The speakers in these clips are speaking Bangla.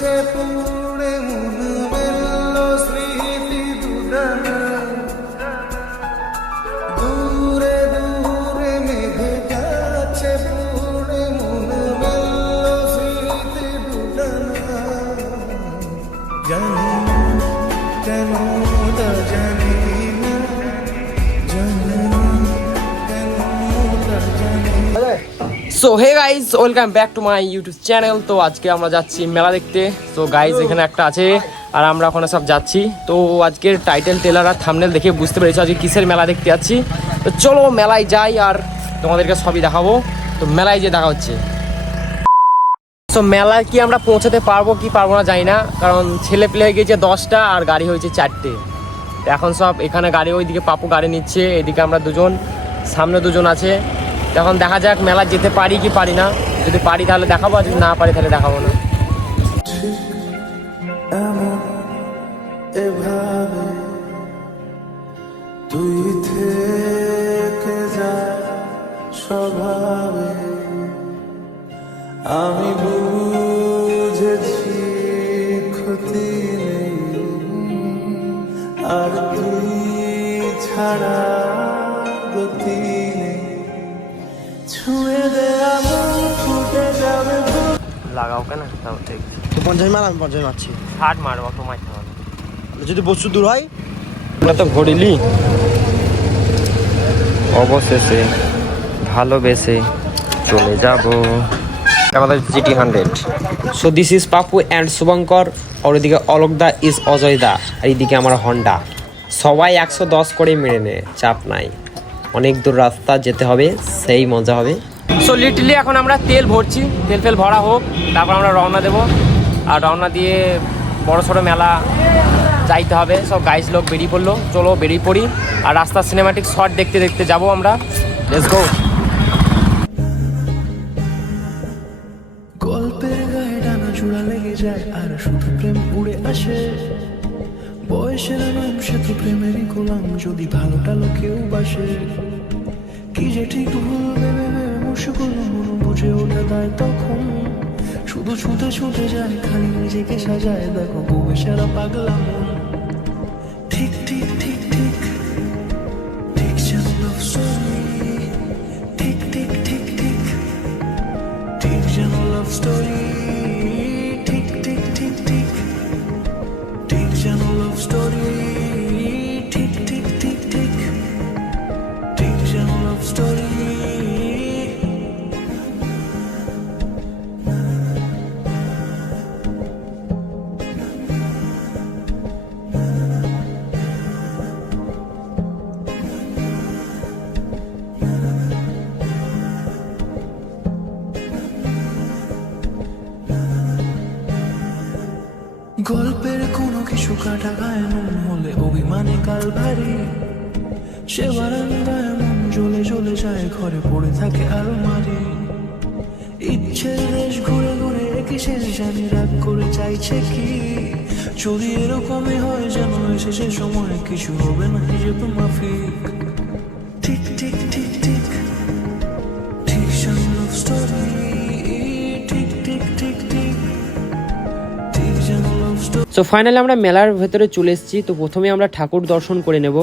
মন মেলল স্মৃতি দুদানা। দূরে দূরে মেঘে যাচ্ছে পুড়ে মন মেলল স্মৃতি দুদানা। জানি so hey guys welcome back to my YouTube channel তো আজকে আমরা যাচ্ছি মেলা দেখতে। তো গাইজ এখানে একটা আছে, আর আমরা ওখানে সব যাচ্ছি। তো আজকের টাইটেল টেলার আর থামনেল দেখে বুঝতে পেরেছি আজকে কিসের মেলা দেখতে যাচ্ছি। তো চলো মেলায় যাই আর তোমাদেরকে সবই দেখাবো। তো মেলায় যে দেখা হচ্ছে। সো মেলায় কি আমরা পৌঁছাতে পারব কি পারব না জানি না, কারণ ছেলে পেলে হয়ে গেছে দশটা আর গাড়ি হয়েছে চারটে। এখন সব এখানে গাড়ি, ওইদিকে পাপু গাড়ি নিচ্ছে, এদিকে আমরা দুজন, সামনে দুজন আছে। তো এখন দেখা যাক মেলা যেতে পারি কি পারি না। যদি পারি তাহলে দেখাবো, আর যদি না পারি তাহলে দেখাবো না। এভাবে তুই থেকে যা আমি বুঝেছি ক্ষতি নেই, আর তুই ছাড়া ছুঁয়ে দে ফুটে যাবে লাগাও কেন? তাও ঠিক তো পঞ্চাশ মার আমি পঞ্চাশ মারছি। ষাট মারবো তো মারতে হবে। যদি বস্তু দূর হয়? আমরা তো ঘুরিলি। অবশেষে ভালোবেসে চলে যাব। আমাদের GT hundred. So this is Papu and Shubhankar আর ওইদিকে অলোক দা ইজ অজয় দা আর এইদিকে আমার হন্ডা। সবাই একশো দশ করে মেরে নে চাপ নাই। অনেক দূর রাস্তা যেতে হবে, সেই মজা হবে। সো লিটলি এখন আমরা তেল ভরছি, তেল ফেল ভরা হোক, তারপর আমরা রওনা দেব। আর রওনা দিয়ে বড় সড়ো মেলা যাইতে হবে। সব গাইজ লোক বেরিয়ে পড়ল, চলো বেরিয়ে পড়ি। আর রাস্তার সিনেমাটিক শট দেখতে দেখতে যাব আমরা। লেটস গো বয়সের নাম, সে তো প্রেমেরই গোলাম। যদি ভালোটা লোকেও বাসে, কি যে ঠিক ভুল ভেবে ভেবে মুশকুল মন বুঝে ওঠে দেয় তখন। শুধু ছুটে ছুটে যায় খালি নিজেকে সাজায়, দেখো বউয়ে সারা পাগলা মন কাটা গায়ে নুন হলে অভিমানে কাল ভারী। সে বারান্দায় মন জ্বলে জ্বলে যায়, ঘরে পড়ে থাকে আলমারি। ইচ্ছের দেশ ঘুরে ঘুরে শেষ, জানি রাগ করে চাইছে কি? যদি এরকমই হয় যেন এসে সে সময়, কিছু হবে না হিসেবে মাফিক। ঠিক ঠিক সো ফাইনালি আমরা মেলার ভেতরে চলে এসেছি। তো প্রথমে আমরা ঠাকুর দর্শন করে নেব।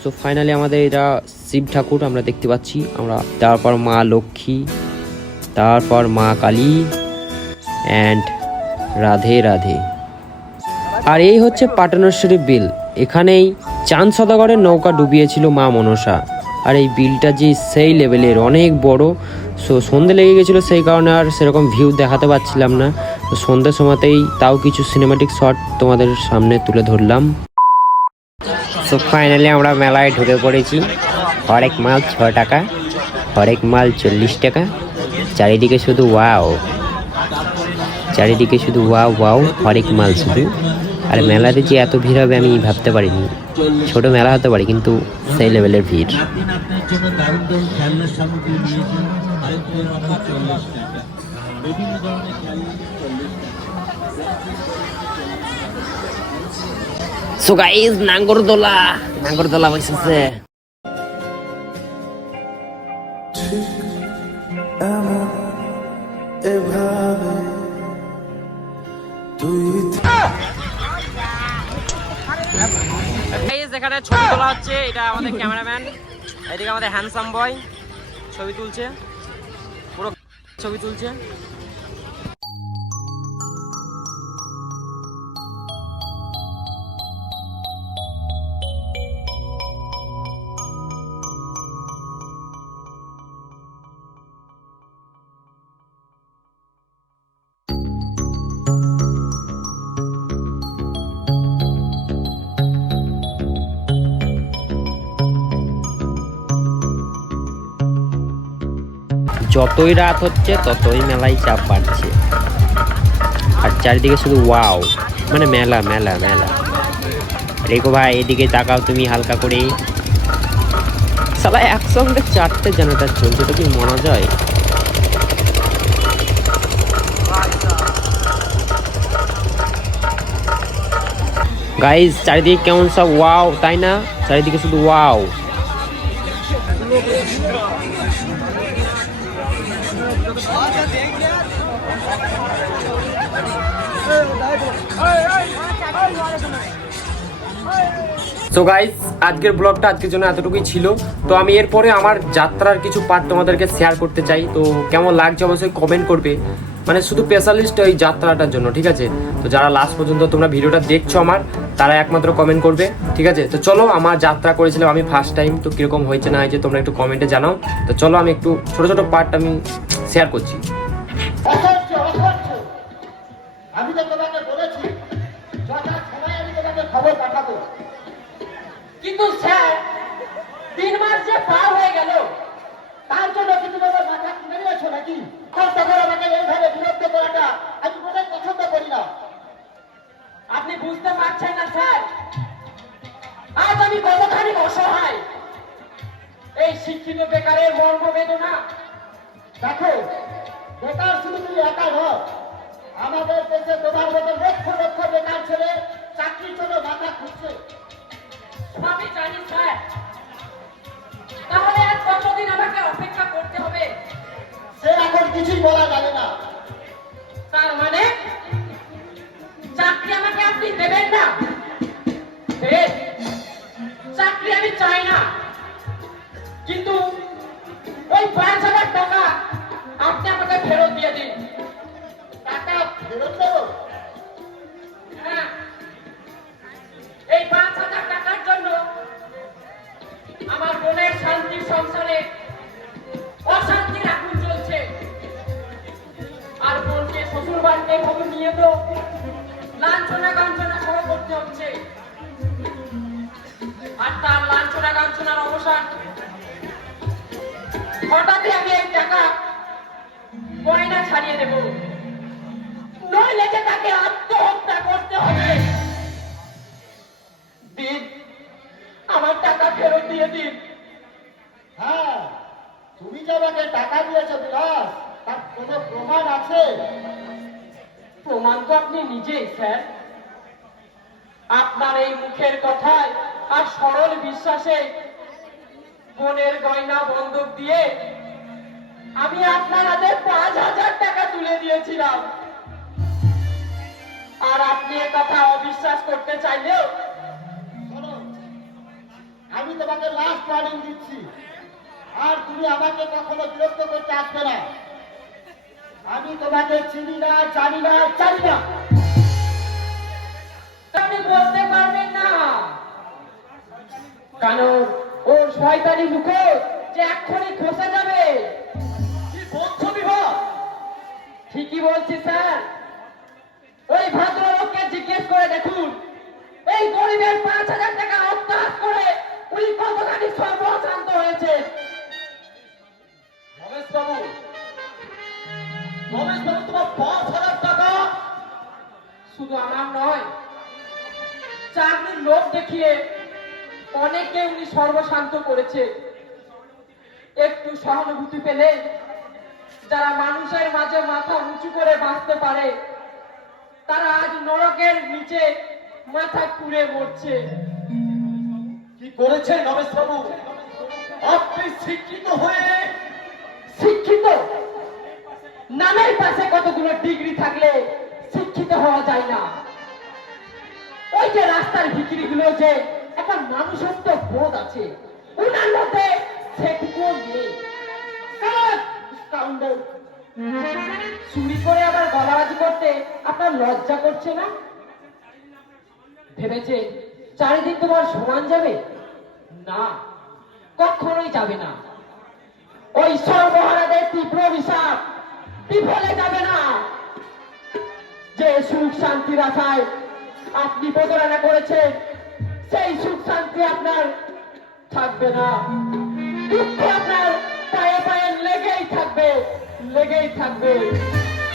সো ফাইনালি আমাদের এটা শিব ঠাকুর আমরা দেখতে পাচ্ছি। আমরা তারপর মা লক্ষ্মী, তারপর মা কালী অ্যান্ড রাধে রাধে। আর এই হচ্ছে পাটানেশ্বরী বিল। এখানেই চাঁদ সদাগরের নৌকা ডুবিয়েছিল মা মনসা। আর এই বিলটা যে সেই লেভেলের অনেক বড়। সো সন্ধে লেগে গেছিল সেই কারণে আর সেরকম ভিউ দেখাতে পারছিলাম না। তো সন্ধ্যের সময়তেই তাও কিছু সিনেমাটিক শট তোমাদের সামনে তুলে ধরলাম। সো ফাইনালি আমরা মেলায় ঢুকে পড়েছি। হরেক মাল ছ টাকা, হরেক মাল চল্লিশ টাকা। চারিদিকে শুধু ওয়াও চারিদিকে শুধু ওয়াও ওয়াও হরেক মাল শুধু। আর মেলাতে যে এত ভিড় হবে আমি ভাবতে পারিনি। ছোট মেলা হতে পারে, কিন্তু সেই লেভেলের ভিড়। বিভিন্ন ধরনের চল্লিশ সো গাইজ নাঙ্গরদোলা নাঙ্গরদোলা বসেছে এভাবে এখানে ছবি তোলা হচ্ছে। এটা আমাদের ক্যামেরাম্যান। এদিকে আমাদের হ্যান্ডসাম বয় ছবি তুলছে। ছবি তুলছে। যতই রাত হচ্ছে, ততই মেলায় চাপ বাড়ছে। আর চারিদিকে শুধু ওয়াও মানে মেলা মেলা মেলা। রেখো ভাই, এদিকে তাকাও তুমি হালকা করে সালা একসঙ্গে চারটে জেনারেটার চলছে, তো কি মনে যায় গাইজ চারিদিকে কেমন সব ওয়াও তাই না? চারিদিকে শুধু ওয়াও সো গাইস আজকের ব্লগটা আজকের জন্য এতটুকুই ছিল। তো আমি এরপরে আমার যাত্রার কিছু পার্ট তোমাদেরকে শেয়ার করতে চাই। তো কেমন লাগছে অবশ্যই কমেন্ট করবে। মানে শুধু স্পেশালিস্ট ওই যাত্রাটার জন্য, ঠিক আছে? তো যারা লাস্ট পর্যন্ত তোমরা ভিডিওটা দেখছ আমার, তারা একমাত্র কমেন্ট করবে, ঠিক আছে? তো চলো, আমার যাত্রা করেছিলাম আমি ফার্স্ট টাইম তো কীরকম হয়েছে না হয়েছে তোমরা একটু কমেন্টে জানাও। তো চলো, আমি একটু ছোটো ছোটো পার্ট আমি শেয়ার করছি। কিন্তু স্যার, তিন মাস যে পার হয়ে গেল, তার জন্য কি তুমি আমার মাথা কিনে নিয়েছো নাকি? আমাকে এইভাবে বিরক্ত করাটা আমি মোটেই পছন্দ করি না। আপনি বুঝতে পারছেন না, স্যার? আজ আমি কতখানি অসহায়। এই শিক্ষিত বেকারের মর্ম বেদনা। দেখো, বেকার শুধু তুমি একা নয় আমাদের দেশে তোমার মতো লক্ষ লক্ষ বেকার ছেলে চাকরির জন্য মাথা খুঁজছে। আমি জানি স্যার আর তার লাঞ্ছনা গাঞ্ছনার অবসান হঠাৎই আমি এই টাকা গয়না ছাড়িয়ে দেব। নইলে যে তাকে আত্মহত্যা করতে হবে। দিন আমার টাকা ফেরত দিয়ে দিন। হ্যাঁ তুমি যে আমাকে টাকা দিয়েছ বিলাস তার কোনো প্রমাণ আছে? প্রমাণ তো আপনি নিজেই স্যার। আপনার এই মুখের কথায় আর সরল বিশ্বাসে বোনের গয়না বন্ধক দিয়ে আমি আপনার হাতে পাঁচ হাজার টাকা তুলে দিয়েছিলাম। আর আপনি কথা অবিশ্বাস করতে চাইলেও আমি তোমাকে লাস্ট ওয়ার্নিং দিচ্ছি। আর তুমি আমাকে কখনো বিরক্ত করতে আসবে না। আমি তোমাকে চিনি না জানি না জানি না আপনি বলতে পারবেন না কেন ওর শয়তানি মুখ যে এক্ষুনি খসে যাবে। কি বলছো বিভা? ঠিকই বলছি স্যার। ওই ভদ্রলোককে জিজ্ঞেস করে দেখুন। এই গরিবের পাঁচ হাজার টাকা অত্যাহাত করে উনি কতখানি সর্বশান্ত হয়েছে। রমেশ বাবু রমেশ বাবু তোমার পাঁচ হাজার টাকা? শুধু আমার নয় চাকরির লোক দেখিয়ে অনেকে উনি সর্বশান্ত করেছে। একটু সহানুভূতি পেলে যারা মানুষের মাঝে মাথা উঁচু করে বাঁচতে পারে তারা আজ নরকের নিচে মাথা কুড়ে মরছে। কি করেছেন রমেশ বাবু আপনি শিক্ষিত হয়ে শিক্ষিত? নামের পাশে কতগুলো ডিগ্রি থাকলে শিক্ষিত হওয়া যায় না? ওই যে রাস্তার ভিকিরিগুলো যে একটা মানুষত্ব বোধ আছে। উনার মধ্যে সেটুকুও নেই। চুরি করে আবার গলাবাজি করতে আপনার লজ্জা করছে না? ভেবেছে চারিদিন তোমার সমান যাবে? না, কখনোই যাবে না। ওই সর্বহারাদের তীব্র বিষাদ বিফলে যাবে না। যে সুখ শান্তির আশায় আপনি প্রতারণা করেছেন সেই সুখ শান্তি আপনার থাকবে না। দুঃখ আপনার পায়ে পায়ে লেগেই থাকবে লেগেই থাকবে।